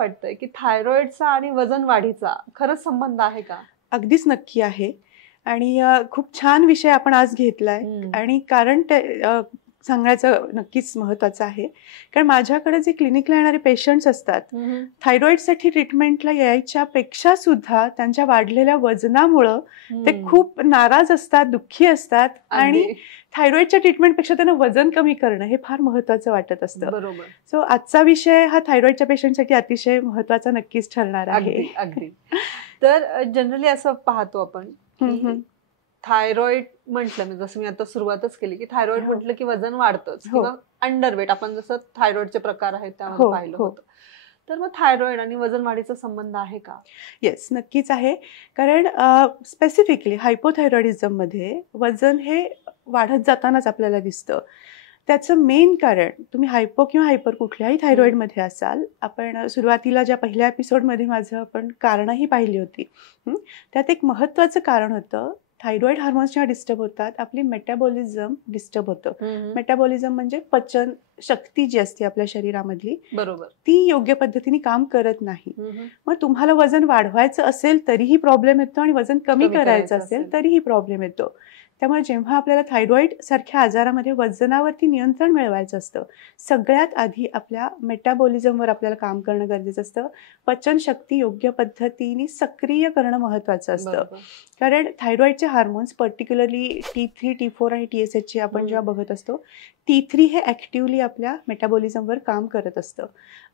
वाटतंय की थायरॉइडचा आणि वजन वाढीचा खरंच संबंध आहे का? अगदीच नक्की आहे. आणि खूप छान विषय आपण आज घेतलाय. आणि कारण ते सांगायचं नक्कीच महत्वाचं आहे. कारण माझ्याकडे जे क्लिनिकला येणारे पेशंट्स असतात, थायरॉइडसाठी ट्रीटमेंटला यायच्या पेक्षा सुद्धा त्यांच्या वाढलेल्या वजनामुळं ते खूप नाराज असतात, दुःखी असतात. आणि थायरॉइडच्या ट्रीटमेंटपेक्षा त्यांना वजन कमी करणं हे फार महत्वाचं वाटत असतं. बरोबर. सो आजचा विषय हा थायरॉइडच्या पेशंटसाठी अतिशय महत्वाचा नक्कीच ठरणार आहे. अगदी. तर जनरली असं पाहतो आपण थायरॉइड म्हटलं, मी जसं मी आता सुरुवातच केली की थायरॉइड म्हटलं की वजन वाढतंच किंवा अंडरवेट, आपण जसं थायरॉइडचे प्रकार आहेत त्यामध्ये पाहिलं होतं. तर मग थायरॉइड आणि वजन वाढीचा संबंध आहे का? येस, नक्कीच आहे. कारण स्पेसिफिकली हायपोथायरॉइडिझम मध्ये वजन हे वाढत जातानाच आपल्याला दिसतं. त्याचं मेन कारण, तुम्ही हायपो किंवा हायपर कुठल्याही थायरॉइडमध्ये असाल, आपण सुरुवातीला ज्या पहिल्या एपिसोडमध्ये माझं आपण कारणंही पाहिली होती, त्यात एक महत्त्वाचं कारण होतं, थायरॉइड हार्मोन्स जेव्हा डिस्टर्ब होतात आपली मेटाबॉलिझम डिस्टर्ब होतं. मेटाबॉलिझम म्हणजे पचन शक्ती जी असते आपल्या शरीरामधली, बरोबर, ती योग्य पद्धतीने काम करत नाही. मग तुम्हाला वजन वाढवायचं असेल तरीही प्रॉब्लेम येतो आणि वजन कमी करायचं असेल तरीही प्रॉब्लेम येतो. त्यामुळे जेव्हा आपल्याला थायरॉइड सारख्या आजारामध्ये वजनावरती नियंत्रण मिळवायचं असतं, सगळ्यात आधी आपल्या मेटाबॉलिझमवर आपल्याला काम करणं गरजेचं असतं. पचनशक्ती योग्य पद्धतीने सक्रिय करणं महत्वाचं असतं. कारण थायरॉइडचे हार्मोन्स पर्टिक्युलरली T3, T4 आणि TSH चे आपण जेव्हा बघत असतो, T3 हे ऍक्टिव्हली आपल्या मेटाबॉलिझमवर काम करत असतं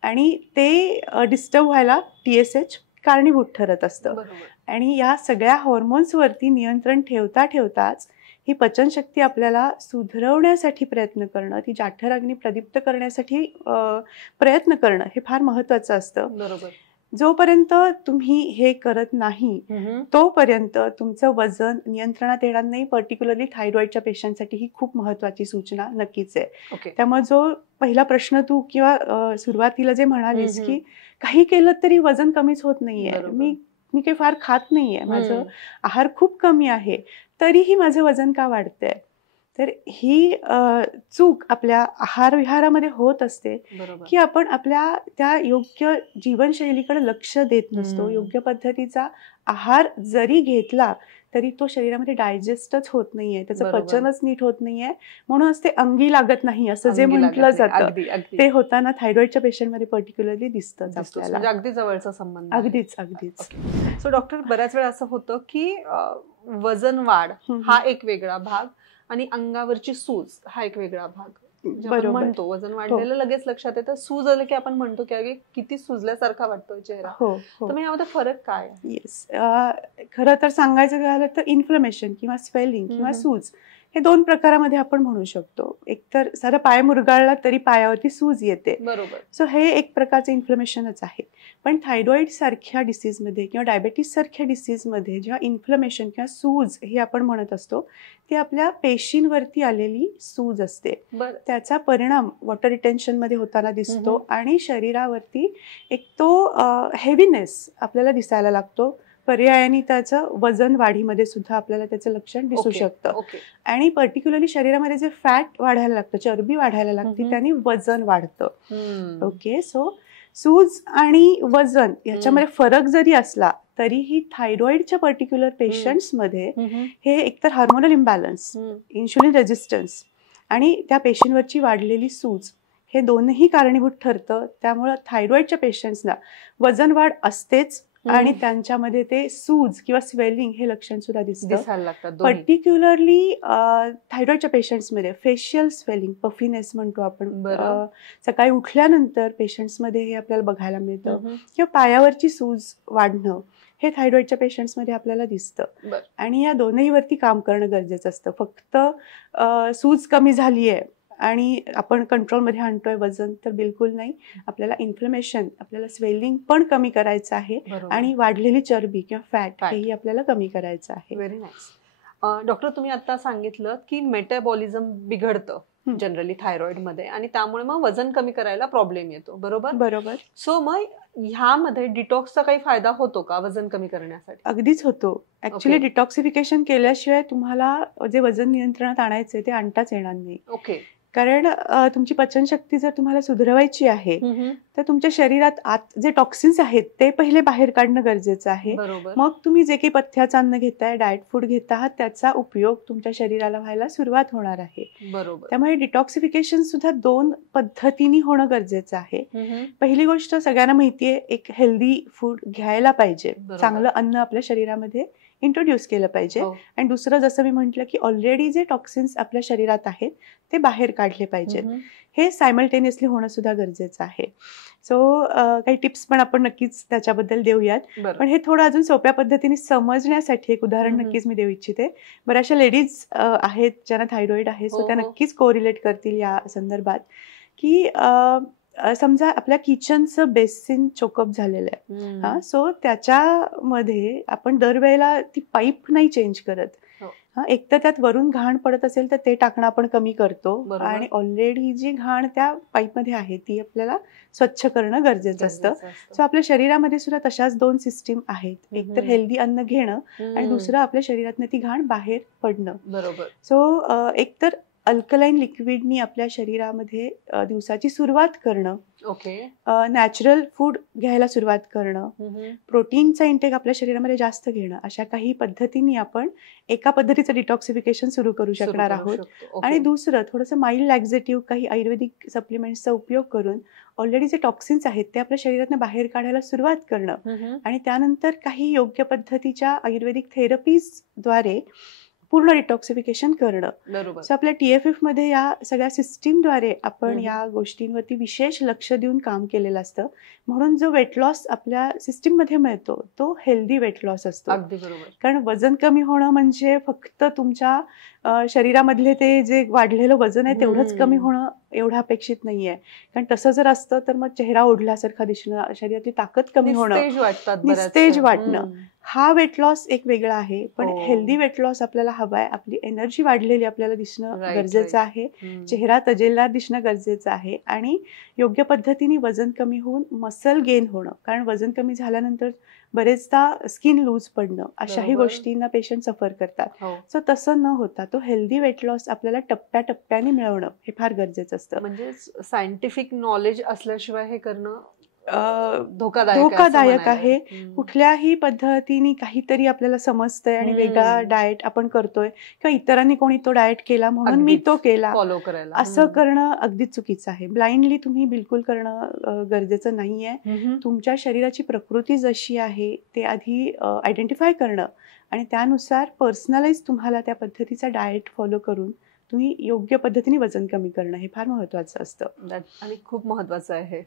आणि ते डिस्टर्ब व्हायला TSH कारणीभूत ठरत असतं. आणि या सगळ्या हॉर्मोन्सवरती नियंत्रण ठेवता ठेवताच ही पचनशक्ती आपल्याला सुधारवण्यासाठी प्रयत्न करणं, ती जाठराग्नी प्रदीप्त करण्यासाठी प्रयत्न करणं हे फार महत्वाचं असतं. बरोबर. जोपर्यंत तुम्ही हे करत नाही तोपर्यंत तुमचं वजन नियंत्रणात येणार नाही. पर्टिक्युलरली थायरॉइडच्या पेशंटसाठी ही खूप महत्वाची सूचना नक्कीच आहे. त्यामुळे जो पहिला प्रश्न तू किंवा सुरुवातीला जे म्हणालीस की काही केलं तरी वजन कमीच होत नाहीये, मी काही फार खात नाहीये, माझं आहार खूप कमी आहे, तरीही माझं वजन का वाढतंय, तर ही चूक आपल्या आहार विहारामध्ये होत असते की आपण आपल्या त्या योग्य जीवनशैलीकडे लक्ष देत नसतो. योग्य पद्धतीचा आहार जरी घेतला तरी तो शरीरामध्ये डायजेस्टच होत नाहीये, त्याचं पचनच नीट होत नाहीये, म्हणूनच ते अंगी लागत नाही असं जे म्हटलं जातं, ते होताना थायरॉइडच्या पेशंटमध्ये पर्टिक्युलरली दिसतंच आपल्याला. अगदी जवळचा संबंध. अगदीच. सो डॉक्टर, बऱ्याच वेळा असं होतं की वजन वाढ हा एक वेगळा भाग आणि अंगावरची सूज हा एक वेगळा भाग. म्हणतो वजन वाढलेलं लगेच लक्षात येतं, सूज आलं की आपण म्हणतो की किती सुजल्यासारखा वाटतोय चेहरा. तर मग यामध्ये फरक काय? येस, खरं तर सांगायचं झालं तर इन्फ्लमेशन किंवा स्वेलिंग किंवा सूज हे दोन प्रकारामध्ये आपण म्हणू शकतो. एक तर साधा पाय मुरगाळला तरी पायावरती सूज येते. बरोबर. सो हे एक प्रकारचं इन्फ्लमेशनच आहे. पण थायरॉइड सारख्या डिसीजमध्ये किंवा डायबेटीस सारख्या डिसीजमध्ये जेव्हा इन्फ्लमेशन किंवा सूज हे आपण म्हणत असतो, ती आपल्या पेशींवरती आलेली सूज असते. त्याचा परिणाम वॉटर रिटेन्शन मध्ये होताना दिसतो आणि शरीरावरती एक तो हेवीनेस आपल्याला दिसायला लागतो. पर्यायाने त्याचं वजन वाढीमध्ये सुद्धा आपल्याला त्याचं लक्षण दिसू शकतं. आणि पर्टिक्युलरली शरीरामध्ये जे फॅट वाढायला लागतं, चरबी वाढायला लागते, त्याने वजन वाढतं. ओके, सो सूज आणि वजन याच्यामध्ये फरक जरी असला तरीही थायरॉइडच्या पर्टिक्युलर पेशंट्समध्ये हे एकतर हार्मोनल इम्बॅलन्स, इन्शुलिन रेजिस्टन्स आणि त्या पेशींवरची वाढलेली सूज हे दोनही कारणीभूत ठरतं. त्यामुळं थायरॉइडच्या पेशंट्सना वजन वाढ असतेच आणि त्यांच्यामध्ये ते सूज किंवा स्वेलिंग हे लक्षण सुद्धा दिसतं. पर्टिक्युलरली थायरॉइडच्या पेशंट्समध्ये फेशियल स्वेलिंग, पफिनेस म्हणतो आपण, सकाळी उठल्यानंतर पेशंट्समध्ये हे आपल्याला बघायला मिळतं, किंवा पायावरची सूज वाढणं हे थायरॉइडच्या पेशंट्समध्ये आपल्याला दिसतं. आणि या दोनहीवरती काम करणं गरजेचं असतं. फक्त सूज कमी झालीये आणि आपण कंट्रोलमध्ये आणतोय वजन, तर बिलकुल नाही. आपल्याला इन्फ्लमेशन, आपल्याला स्वेलिंग पण कमी करायचं आहे आणि वाढलेली चरबी किंवा फॅट हेही आपल्याला कमी करायचं आहे. Very nice. डॉक्टर, तुम्ही आता सांगितलं की मेटाबॉलिझम बिघडतं जनरली थायरॉइड मध्ये आणि त्यामुळे मग वजन कमी करायला प्रॉब्लेम येतो. बरोबर. सो मग ह्यामध्ये डिटॉक्सचा काही फायदा होतो का वजन कमी करण्यासाठी? अगदीच होतो. ऍक्च्युली डिटॉक्सिफिकेशन केल्याशिवाय तुम्हाला जे वजन नियंत्रणात आणायचे ते आणताच येणार नाही. कारण तुमची पचनशक्ती जर तुम्हाला सुधारायची आहे तर तुमच्या शरीरात आत जे टॉक्सिन्स आहेत ते पहिले बाहेर काढणं गरजेचं आहे. मग तुम्ही जे काही पथ्याचं अन्न घेताय, डाएट फूड घेत आहात, त्याचा उपयोग तुमच्या शरीराला व्हायला सुरुवात होणार आहे. बरोबर. त्यामुळे डिटॉक्सिफिकेशन सुद्धा 2 पद्धतीने होणं गरजेचं आहे. पहिली गोष्ट सगळ्यांना माहितीये, एक हेल्दी फूड घ्यायला पाहिजे, चांगलं अन्न आपल्या शरीरामध्ये इंट्रोड्यूस केलं पाहिजे. आणि दुसरं, जसं मी म्हटलं की ऑलरेडी जे टॉक्सिन्स आपल्या शरीरात आहेत ते बाहेर काढले पाहिजेत. हे सायमल्टेनियसली होणं सुद्धा गरजेचं आहे. सो काही टिप्स पण आपण नक्कीच त्याच्याबद्दल देऊयात. पण हे थोडं अजून सोप्या पद्धतीने समजण्यासाठी एक उदाहरण नक्कीच मी देऊ इच्छिते. बऱ्याचशा लेडीज आहेत ज्यांना थायरॉइड आहे, सो त्या नक्कीच कोरिलेट करतील या संदर्भात की समजा आपल्या किचनचं बेसिन चोकअप झालेलं आहे. हा, सो त्याच्यामध्ये आपण दरवेळेला ती पाईप नाही चेंज करत. एक तर त्यात वरून घाण पडत असेल तर ते टाकणं आपण कमी करतो आणि ऑलरेडी जी घाण त्या पाईपमध्ये आहे ती आपल्याला स्वच्छ करणं गरजेचं असतं. सो आपल्या शरीरामध्ये सुद्धा तशाच 2 सिस्टीम आहेत. एक तर हेल्दी अन्न घेणं आणि दुसरं आपल्या शरीरातनं ती घाण बाहेर पडणं. बरोबर. सो एक तर अल्कलाईन लिक्विडनी आपल्या शरीरामध्ये दिवसाची सुरुवात करणं, नॅचरल फूड घ्यायला सुरुवात करणं, प्रोटीनचा इंटेक आपल्या शरीरामध्ये जास्त घेणं, अशा काही पद्धतींनी आपण एका पद्धतीचं डिटॉक्सिफिकेशन सुरू करू शकणार आहोत. आणि दुसरं थोडंसं माइल्ड लॅक्झेटिव्ह काही आयुर्वेदिक सप्लिमेंट्सचा उपयोग करून ऑलरेडी जे टॉक्सिन्स आहेत ते आपल्या शरीरातून बाहेर काढायला सुरुवात करणं आणि त्यानंतर काही योग्य पद्धतीच्या आयुर्वेदिक थेरपीजद्वारे पूर्ण डिटॉक्सिफिकेशन करणं. सो आपल्या TFF मध्ये या सगळ्या सिस्टीमद्वारे आपण या गोष्टींवरती विशेष लक्ष देऊन काम केलेलं असतं. म्हणून जो वेट लॉस आपल्या सिस्टीममध्ये मिळतो तो हेल्दी वेट लॉस असतो. अगदी बरोबर. कारण वजन कमी होणं म्हणजे फक्त तुमच्या शरीरामधले ते जे वाढलेलं वजन आहे तेवढंच कमी होणं एवढं अपेक्षित नाहीये. कारण तसं जर असतं तर मग चेहरा ओढल्यासारखा दिसणं, शरीरातली ताकद कमी होणं, निस्तेज वाटणं, हा वेट लॉस एक वेगळा आहे. पण हेल्दी वेट लॉस आपल्याला हवाय, आपली एनर्जी वाढलेली आपल्याला दिसणं गरजेचं आहे, चेहरा तजेलदार दिसणं गरजेचं आहे आणि योग्य पद्धतीने वजन कमी होऊन मसल गेन होणं. कारण वजन कमी झाल्यानंतर बरेचदा स्किन लूज पडणं, अशाही गोष्टींना पेशंट सफर करतात. सो तसं न होता तो हेल्दी वेट लॉस आपल्याला टप्प्याटप्प्याने मिळवणं हे फार गरजेचं असतं. म्हणजे सायंटिफिक नॉलेज असल्याशिवाय हे करणं धोकादायक आहे. कुठल्याही पद्धतीने काहीतरी आपल्याला समजतंय आणि वेगळा डाएट आपण करतोय किंवा इतरांनी कोणी तो डाएट केला म्हणून मी तो केला, फॉलो करायला असं करणं अगदीच चुकीचं आहे. ब्लाइंडली तुम्ही बिलकुल करणं गरजेचं नाहीये. तुमच्या शरीराची प्रकृती जशी आहे ते आधी आयडेंटिफाय करणं आणि त्यानुसार पर्सनलाइज तुम्हाला त्या पद्धतीचा डाएट फॉलो करून तुम्ही योग्य पद्धतीने वजन कमी करणं हे फार महत्वाचं असतं आणि खूप महत्वाचं आहे.